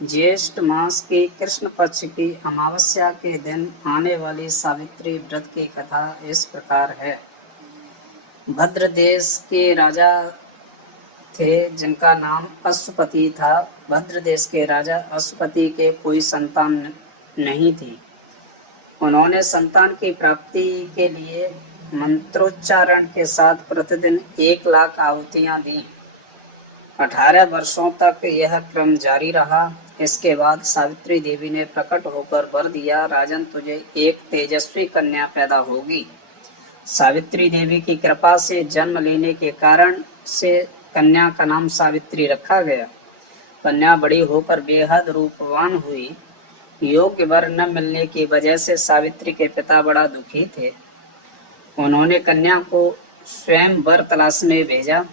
ज्येष्ठ मास की कृष्ण पक्ष की अमावस्या के दिन आने वाली सावित्री व्रत की कथा इस प्रकार है। भद्र देश के राजा थे जिनका नाम अश्वपति था। भद्र देश के राजा अश्वपति के कोई संतान नहीं थी। उन्होंने संतान की प्राप्ति के लिए मंत्रोच्चारण के साथ प्रतिदिन 1,00,000 आहुतियां दी। 18 वर्षों तक यह क्रम जारी रहा। इसके बाद सावित्री देवी ने प्रकट होकर वर दिया, राजन तुझे एक तेजस्वी कन्या पैदा होगी। सावित्री देवी की कृपा से जन्म लेने के कारण से कन्या का नाम सावित्री रखा गया। कन्या बड़ी होकर बेहद रूपवान हुई। योग्य वर न मिलने की वजह से सावित्री के पिता बड़ा दुखी थे। उन्होंने कन्या को स्वयं वर तलाशने भेजा।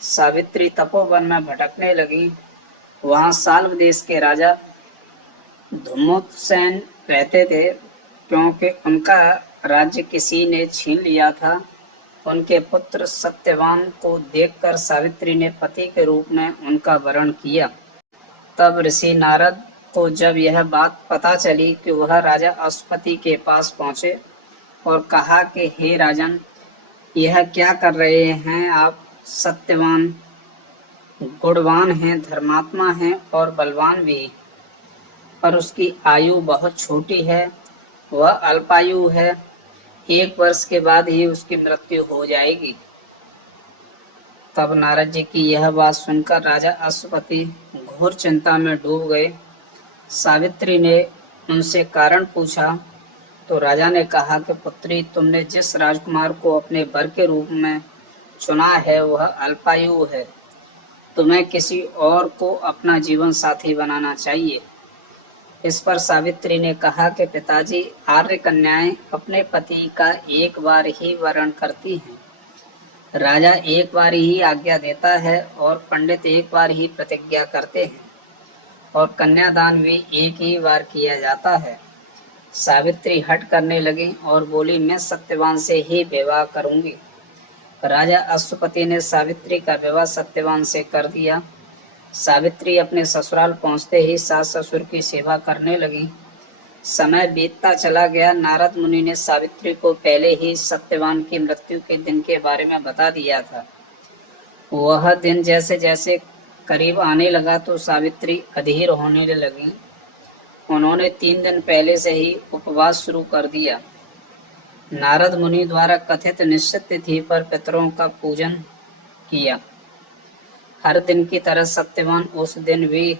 सावित्री तपोवन में भटकने लगी। वहां साल्व देश के राजा धुम्मोत्सेन रहते थे। क्योंकि उनका राज्य किसी ने छीन लिया था, उनके पुत्र सत्यवान को देखकर सावित्री ने पति के रूप में उनका वरण किया। तब ऋषि नारद को जब यह बात पता चली कि वह राजा अश्वपति के पास पहुंचे और कहा कि हे राजन, यह क्या कर रहे हैं आप? सत्यवान गुणवान हैं, धर्मात्मा हैं और बलवान भी, पर उसकी आयु बहुत छोटी है। वह अल्पायु है। 1 वर्ष के बाद ही उसकी मृत्यु हो जाएगी। तब नारद जी की यह बात सुनकर राजा अश्वपति घोर चिंता में डूब गए। सावित्री ने उनसे कारण पूछा तो राजा ने कहा कि पुत्री, तुमने जिस राजकुमार को अपने वर के रूप में चुना है वह अल्पायु है। तुम्हें किसी और को अपना जीवन साथी बनाना चाहिए। इस पर सावित्री ने कहा कि पिताजी, आर्य कन्याएं अपने पति का एक बार ही वरण करती हैं। राजा एक बार ही आज्ञा देता है और पंडित एक बार ही प्रतिज्ञा करते हैं और कन्यादान भी एक ही बार किया जाता है। सावित्री हट करने लगी और बोली, मैं सत्यवान से ही विवाह करूंगी। राजा अश्वपति ने सावित्री का विवाह सत्यवान से कर दिया। सावित्री अपने ससुराल पहुंचते ही सास ससुर की सेवा करने लगी। समय बीतता चला गया। नारद मुनि ने सावित्री को पहले ही सत्यवान की मृत्यु के दिन के बारे में बता दिया था। वह दिन जैसे जैसे करीब आने लगा तो सावित्री अधीर होने लगी। उन्होंने 3 दिन पहले से ही उपवास शुरू कर दिया। नारद मुनि द्वारा कथित निश्चित तिथि पर पितरों का पूजन किया। हर दिन की तरह सत्यवान उस दिन भी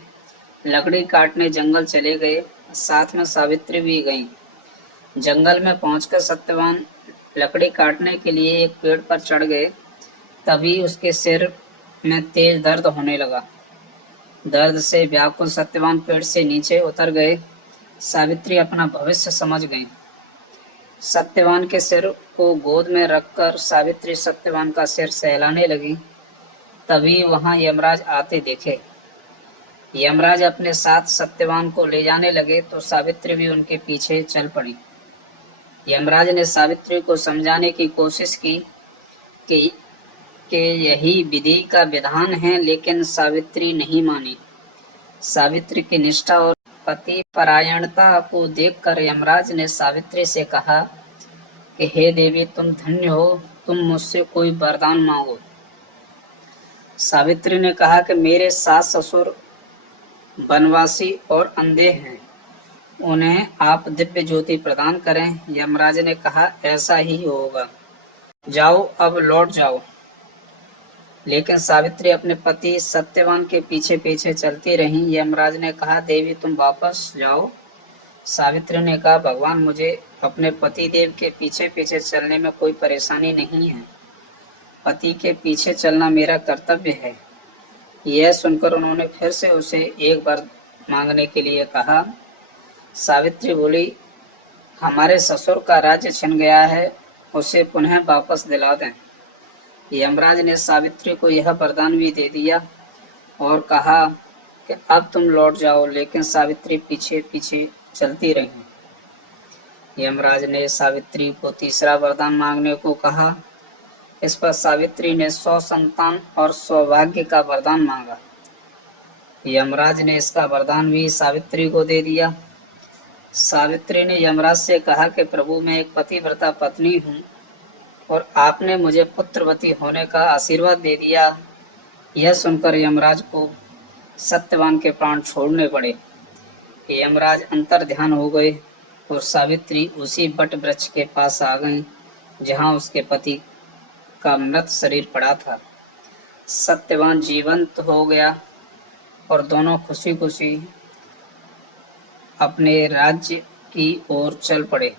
लकड़ी काटने जंगल चले गए। साथ में सावित्री भी गईं। जंगल में पहुंचकर सत्यवान लकड़ी काटने के लिए एक पेड़ पर चढ़ गए। तभी उसके सिर में तेज दर्द होने लगा। दर्द से व्याकुल सत्यवान पेड़ से नीचे उतर गए। सावित्री अपना भविष्य समझ गई। सत्यवान के सिर को गोद में रखकर सावित्री सत्यवान का सिर सहलाने लगी। तभी वहां यमराज आते देखे। यमराज अपने साथ सत्यवान को ले जाने लगे तो सावित्री भी उनके पीछे चल पड़ी। यमराज ने सावित्री को समझाने की कोशिश की कि यही विधि का विधान है, लेकिन सावित्री नहीं मानी। सावित्री की निष्ठा और पति परायणता को देखकर यमराज ने सावित्री से कहा कि हे देवी, तुम धन्य हो, तुम मुझसे कोई वरदान मांगो। सावित्री ने कहा कि मेरे सास ससुर वनवासी और अंधे हैं, उन्हें आप दिव्य ज्योति प्रदान करें। यमराज ने कहा, ऐसा ही होगा, जाओ, अब लौट जाओ। लेकिन सावित्री अपने पति सत्यवान के पीछे पीछे चलती रही। यमराज ने कहा, देवी तुम वापस जाओ। सावित्री ने कहा, भगवान, मुझे अपने पति देव के पीछे पीछे चलने में कोई परेशानी नहीं है। पति के पीछे चलना मेरा कर्तव्य है। यह सुनकर उन्होंने फिर से उसे एक बार मांगने के लिए कहा। सावित्री बोली, हमारे ससुर का राज्य छिन गया है, उसे पुनः वापस दिला दें। यमराज ने सावित्री को यह वरदान भी दे दिया और कहा कि अब तुम लौट जाओ। लेकिन सावित्री पीछे पीछे चलती रही। यमराज ने सावित्री को तीसरा वरदान मांगने को कहा। इस पर सावित्री ने 100 संतान और सौभाग्य का वरदान मांगा। यमराज ने इसका वरदान भी सावित्री को दे दिया। सावित्री ने यमराज से कहा कि प्रभु, मैं एक पतिव्रता पत्नी हूँ और आपने मुझे पुत्रवती होने का आशीर्वाद दे दिया। यह सुनकर यमराज को सत्यवान के प्राण छोड़ने पड़े। यमराज अंतर्ध्यान हो गए और सावित्री उसी बट वृक्ष के पास आ गईं जहाँ उसके पति का मृत शरीर पड़ा था। सत्यवान जीवंत हो गया और दोनों खुशी खुशी अपने राज्य की ओर चल पड़े।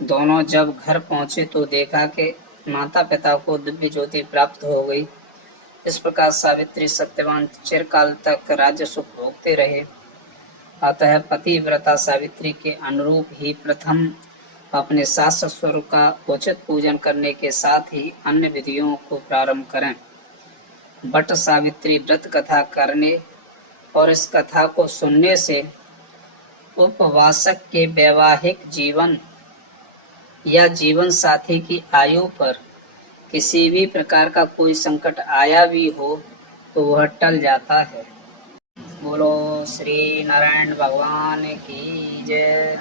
दोनों जब घर पहुंचे तो देखा कि माता पिता को दिव्य ज्योति प्राप्त हो गई। इस प्रकार सावित्री सत्यवान चिरकाल तक राज्य सुख भोगते रहे। अतः पतिव्रता सावित्री के अनुरूप ही प्रथम अपने सास ससुर का उचित पूजन करने के साथ ही अन्य विधियों को प्रारंभ करें। बट सावित्री व्रत कथा करने और इस कथा को सुनने से उपवासक के वैवाहिक जीवन या जीवन साथी की आयु पर किसी भी प्रकार का कोई संकट आया भी हो तो वह टल जाता है। बोलो श्री नारायण भगवान की जय।